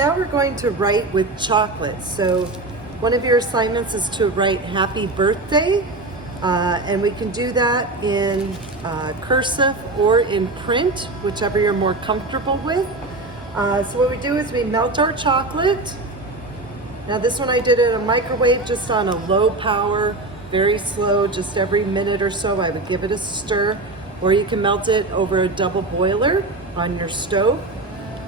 now we're going to write with chocolate. So one of your assignments is to write happy birthday, and we can do that in cursive or in print, whichever you're more comfortable with. So what we do is we melt our chocolate. Now this one I did in a microwave, just on a low power, very slow, just every minute or so I would give it a stir. Or you can melt it over a double boiler on your stove.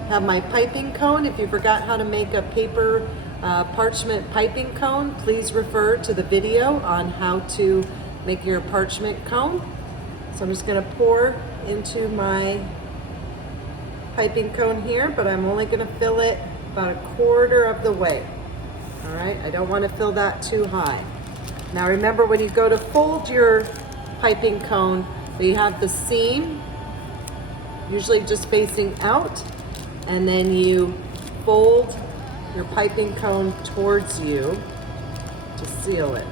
Have my piping cone. If you forgot how to make a paper parchment piping cone, please refer to the video on how to make your parchment cone. So I'm just going to pour into my piping cone here, but I'm only going to fill it about a quarter of the way. All right, I don't want to fill that too high. Now remember, when you go to fold your piping cone, you have the seam usually just facing out, and then you fold your piping cone towards you to seal it.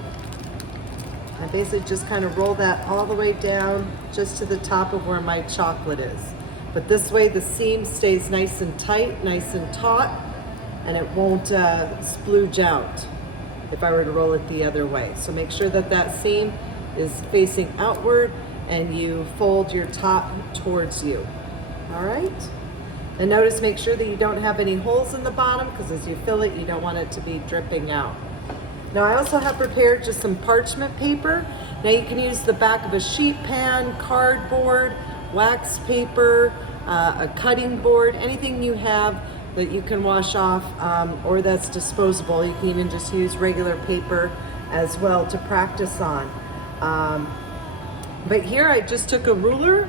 I basically just kind of roll that all the way down just to the top of where my chocolate is. But this way the seam stays nice and tight, nice and taut, and it won't splooge out if I were to roll it the other way. So make sure that that seam is facing outward and you fold your top towards you. All right? And notice, make sure that you don't have any holes in the bottom, because as you fill it, you don't want it to be dripping out. Now I also have prepared just some parchment paper. Now you can use the back of a sheet pan, cardboard, wax paper, a cutting board, anything you have that you can wash off or that's disposable. You can even just use regular paper as well to practice on. But here I just took a ruler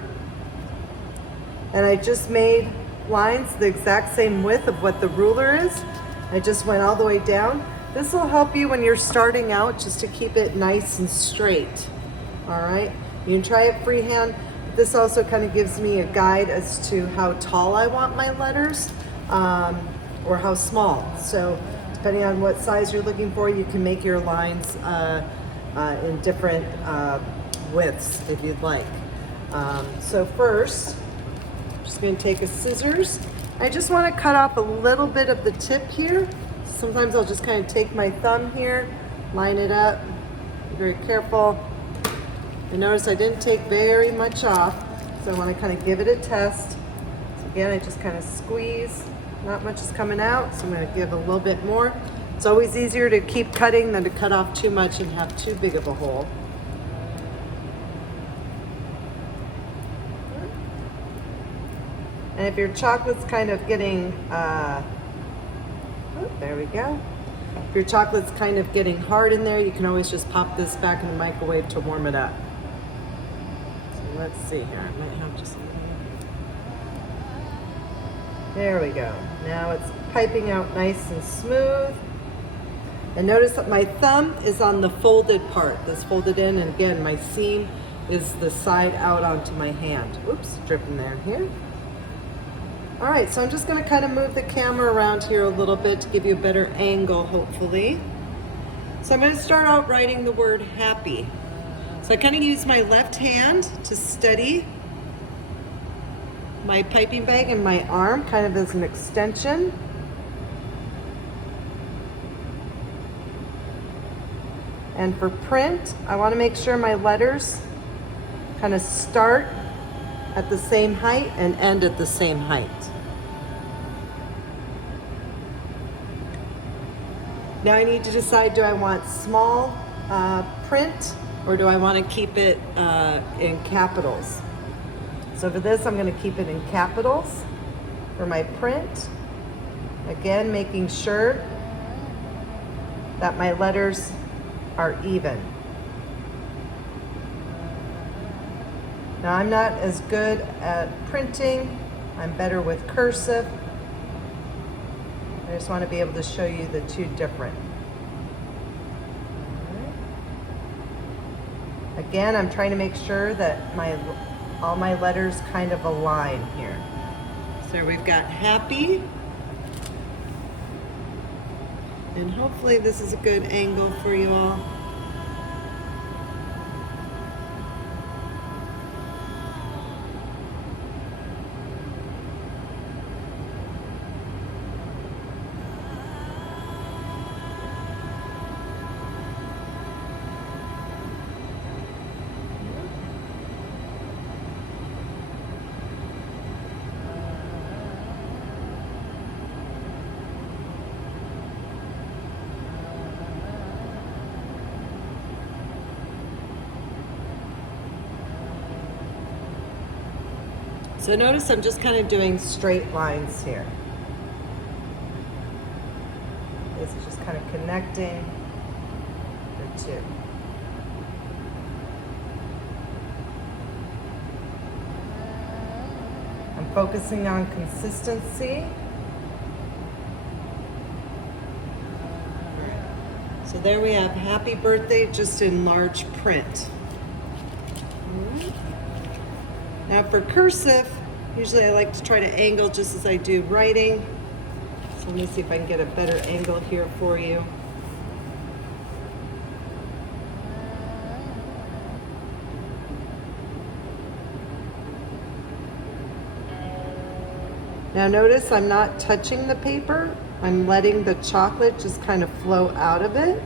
and I just made lines the exact same width of what the ruler is. I just went all the way down. This will help you when you're starting out, just to keep it nice and straight. All right, you can try it freehand. This also kind of gives me a guide as to how tall I want my letters or how small. So depending on what size you're looking for, you can make your lines in different widths if you'd like. So first, I'm just going to take a scissors. I just want to cut off a little bit of the tip here. Sometimes I'll just kind of take my thumb here, line it up, be very careful. And notice I didn't take very much off, so I want to kind of give it a test. So again, I just kind of squeeze. Not much is coming out, so I'm going to give a little bit more. It's always easier to keep cutting than to cut off too much and have too big of a hole. And if your chocolate's kind of getting, there we go. If your chocolate's kind of getting hard in there, you can always just pop this back in the microwave to warm it up. So let's see here, I might have just, there we go. Now it's piping out nice and smooth. And notice that my thumb is on the folded part, that's folded in, and again, my seam is the side out onto my hand. Oops, dripping there here. All right, so I'm just gonna kind of move the camera around here a little bit to give you a better angle, hopefully. So I'm gonna start out writing the word happy. So I kind of use my left hand to steady my piping bag and my arm, kind of as an extension. And for print, I wanna make sure my letters kind of start at the same height and end at the same height. Now I need to decide, do I want small print or do I want to keep it in capitals? So for this, I'm going to keep it in capitals for my print. Again, making sure that my letters are even. Now I'm not as good at printing. I'm better with cursive. I just want to be able to show you the two different. Again, I'm trying to make sure that all my letters kind of align here. So we've got happy. And hopefully this is a good angle for you all. So notice I'm just kind of doing straight lines here. This is just kind of connecting the two. I'm focusing on consistency. So there we have happy birthday just in large print. Now for cursive, usually I like to try to angle just as I do writing. So let me see if I can get a better angle here for you. Now notice I'm not touching the paper. I'm letting the chocolate just kind of flow out of it.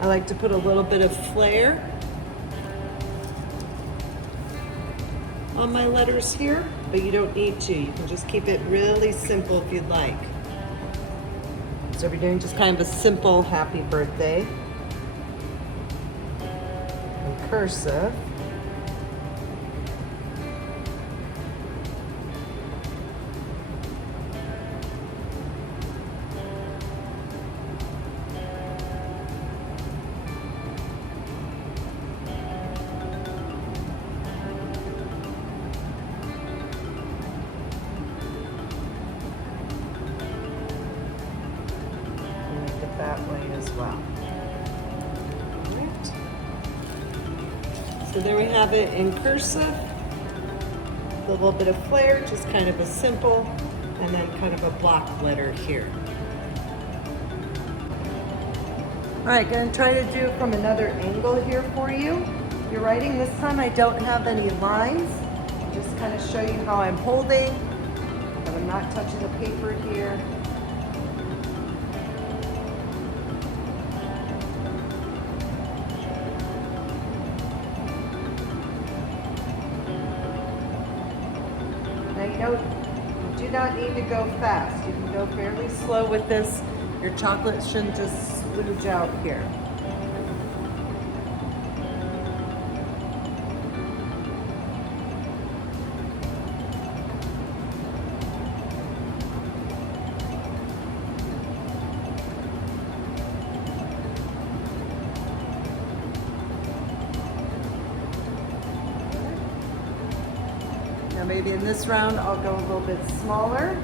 I like to put a little bit of flair on my letters here, but you don't need to. You can just keep it really simple if you'd like. So we're doing just kind of a simple happy birthday in cursive. That way as well. All right. So there we have it in cursive, with a little bit of flair, just kind of a simple, and then kind of a block letter here. All right, gonna try to do it from another angle here for you. You're writing this time, I don't have any lines. Just kind of show you how I'm holding, but I'm not touching the paper here. You do not need to go fast. You can go fairly slow with this. Your chocolate shouldn't just splooge out here. Now maybe in this round I'll go a little bit smaller.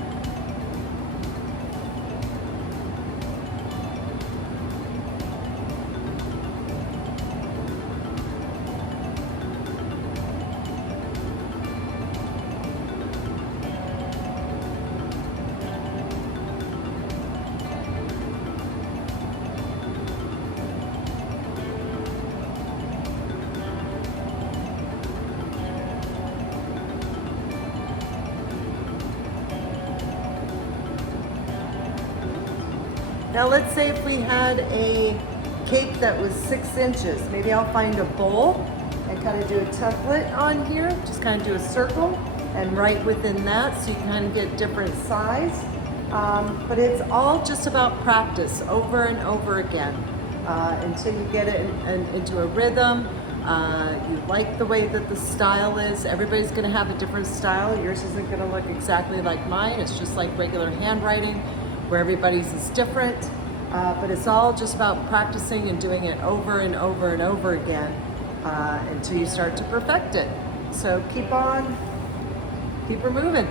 Now let's say if we had a cake that was 6 inches, maybe I'll find a bowl and kind of do a template on here, just kind of do a circle and right within that so you kind of get different size. But it's all just about practice over and over again until you get it into a rhythm. You like the way that the style is. Everybody's gonna have a different style. Yours isn't gonna look exactly like mine. It's just like regular handwriting, where everybody's is different, but it's all just about practicing and doing it over and over and over again until you start to perfect it. So keep her moving.